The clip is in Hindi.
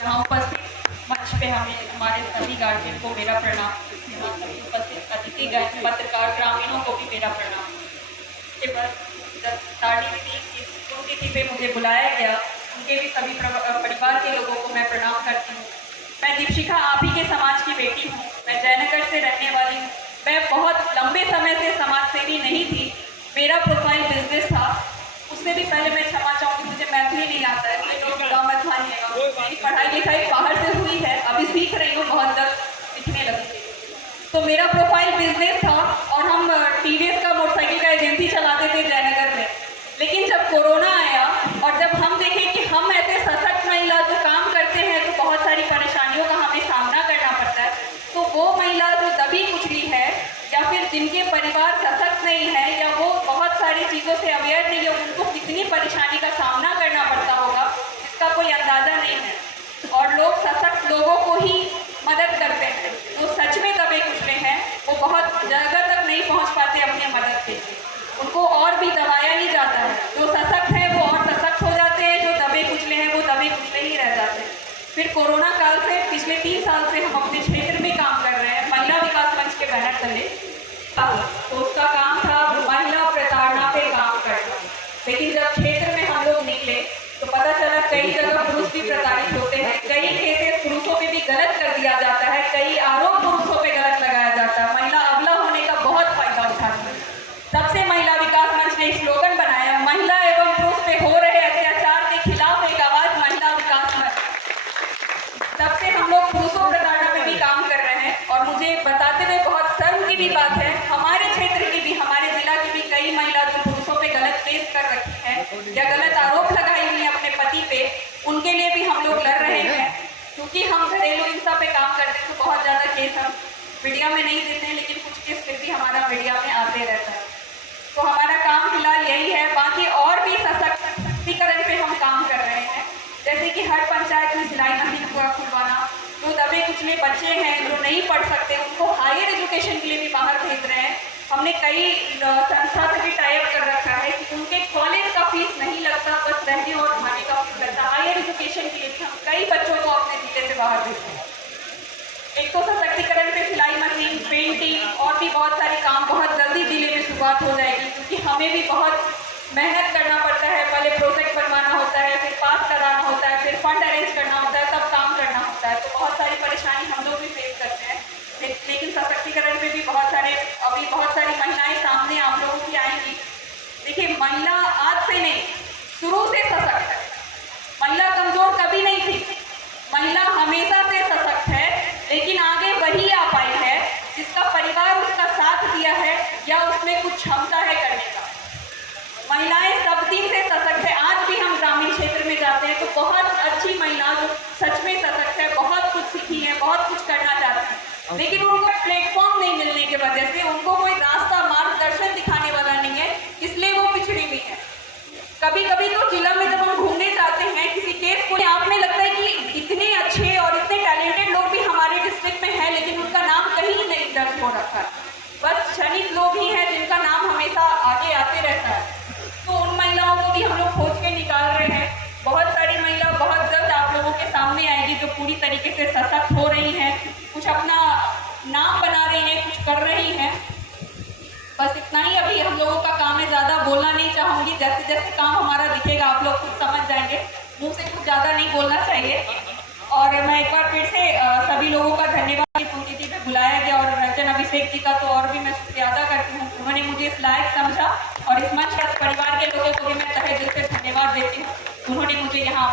यहाँ उपस्थित मंच पे हमारे सभी गार्जियन को मेरा प्रणाम, यहाँ सभी उपस्थित अतिथिगण, पत्रकार, ग्रामीणों को भी मेरा प्रणाम। के बाद जब ताड़ी दीदी की पुण्यतिथि पे मुझे बुलाया गया, उनके भी सभी परिवार के लोगों को मैं प्रणाम करती हूँ। मैं दीपशिखा आप ही के समाज की बेटी हूँ। मैं जयनगर से रहने वाली हूँ। मैं बहुत लंबे समय से समाज सेवी नहीं थी। मेरा प्रोफाइल बिजनेस था। उससे भी पहले मैं क्षमा चाहूँगी, मुझे मैथिली नहीं आता है, इसलिए लोग बुरा मत मानिएगा। मेरी पढ़ाई लिखाई बाहर से हुई है, अभी सीख रही हूँ, बहुत जल्द सीखने लगी। तो मेरा प्रोफाइल बिजनेस था और हम टीवीएस का मोटरसाइकिल का एजेंसी चलाते थे जयनगर में। लेकिन जब कोरोना आया और जब हम देखें कि हम ऐसे सशक्त महिला जो काम करते हैं तो बहुत सारी परेशानियों का हमें सामना करना पड़ता है, तो वो महिला जो दबी कुचली है या फिर जिनके परिवार सशक्त नहीं है या वो बहुत सारी चीज़ों से अवेयर नहीं है, उनको कितनी परेशानी का सामना करना पड़ता होगा इसका कोई अंदाज़ा नहीं है। और लोग सशक्त लोगों को ही मदद करते हैं, जो सच में दबे कुचले हैं वो बहुत जगह तक नहीं पहुंच पाते अपनी मदद के लिए, उनको और भी दबाया ही जाता है। जो सशक्त है वो और सशक्त हो जाते हैं, जो दबे कुचले हैं वो दबे कुचले ही रह जाते हैं। फिर कोरोना काल से पिछले 3 साल से हम अपने क्षेत्र में काम कर रहे हैं, महिला विकास मंच के बैनर तले। तो उसका काम था महिला प्रताड़ना पे काम करना। लेकिन जब क्षेत्र में हम लोग निकले तो पता चला कई जगह पुरुष भी प्रताड़ित होते हैं, कई केसेस पुरुषों पे भी गलत कर दिया जाता है, कई आरोप पुरुषों पे गलत लगाया जाता है। महिला अबला होने का बहुत फायदा उठाती है। तब से महिला विकास मंच ने स्लोगन बनाया, महिला एवं पुरुष पे हो रहे अत्याचार के खिलाफ एक आवाज महिला विकास मंच। तब से हम लोग पुरुषों प्रताड़ना पे भी काम कर रहे हैं। और मुझे बताते हुए बहुत शर्म की भी बात है, हमारे क्षेत्र की भी, हमारे जिला की भी कई महिला जो पुरुषों पे गलत केस कर रखी है या गलत आरोप लगाई हुई है अपने पति पे, उनके लिए भी हम लोग लड़ रहे हैं। क्योंकि हम घरेलू हिंसा पे काम करते हैं तो बहुत ज़्यादा केस हम मीडिया में नहीं देते हैं, लेकिन कुछ केस फिर भी हमारा मीडिया में आते रहता है। तो हमारा काम फिलहाल यही है। बाकी और भी सशक्तिकरण पे हम काम कर रहे हैं, जैसे कि हर पंचायत में सिलाई मशीन खुलवाना, जो दबे कुचले बच्चे हैं जो नहीं पढ़ सकते उनको हायर एजुकेशन के लिए भी बाहर भेज रहे हैं। हमने कई संस्था से भी टाई अप कर रखा है कि उनके कॉलेज का फीस नहीं लगता, बस रहने और खाने का फीस लगता है। हायर एजुकेशन के लिए हम कई बच्चों को अपने जिले से बाहर भेजते हैं। एक तो सशक्तिकरण पे सिलाई मशीन, पेंटिंग और भी बहुत सारे काम बहुत जल्दी जिले में शुरुआत हो जाएगी, क्योंकि हमें भी बहुत मेहनत करना पड़ता है। पहले प्रोजेक्ट बनवाना होता है, फिर पास कराना होता है, फिर फंड अरेंज करना होता है, तब काम करना होता है। तो बहुत सारी परेशानी हम लोग भी फेस करते हैं। लेकिन सशक्तिकरण पे भी अभी बहुत सारी महिलाएं सामने आप लोगों की आएंगी। देखिए, महिला आज से नहीं, शुरू से सशक्त है। महिला कमजोर कभी नहीं थी, महिला हमेशा से सशक्त है, लेकिन आगे वही आ पाई है जिसका परिवार उसका साथ दिया है या उसमें कुछ क्षमता है करने का। महिलाएं सब दिन से सशक्त है। आज भी हम ग्रामीण क्षेत्र में जाते हैं तो बहुत अच्छी महिला जो सच में सशक्त है, बहुत कुछ सीखी है, बहुत कुछ करना चाहती है, लेकिन उनको प्लेटफॉर्म नहीं मिलने की वजह से, उनको कोई रास्ता मार्गदर्शन दिखाने वाला नहीं है, इसलिए वो पिछड़ी हुई है। कभी कभी तो जिला में जब हम घूमने जाते हैं किसी केस को, आप में लगता है कि इतने अच्छे और इतने टैलेंटेड लोग भी हमारे डिस्ट्रिक्ट में हैं, लेकिन उनका नाम कहीं नहीं दर्ज हो रखा है। बस क्षणिक लोग ही हैं जिनका नाम हमेशा आगे आते रहता है। तो उन महिलाओं को भी हम लोग खोज के निकाल रहे हैं। बहुत सारी महिला बहुत जल्द आप लोगों के सामने आएगी जो पूरी तरीके से सशक्त हो रही हैं, कुछ अपना नाम बना रही हैं, कुछ कर रही हैं। बस इतना ही अभी हम लोगों का काम है, ज़्यादा बोलना नहीं चाहूँगी। जैसे जैसे काम हमारा दिखेगा आप लोग खुद समझ जाएंगे, मुँह से कुछ ज़्यादा नहीं बोलना चाहिए। और मैं एक बार फिर से सभी लोगों का धन्यवाद, पुण्यतिथि पे बुलाया गया और रंजन अभिषेक जी का तो और भी मैं शुक्रिया अदा करती हूँ। उन्होंने मुझे इस लायक समझा और इस मंच पर परिवार के लोगों को भी मैं तहे दिल से धन्यवाद देती हूँ, उन्होंने मुझे यहाँ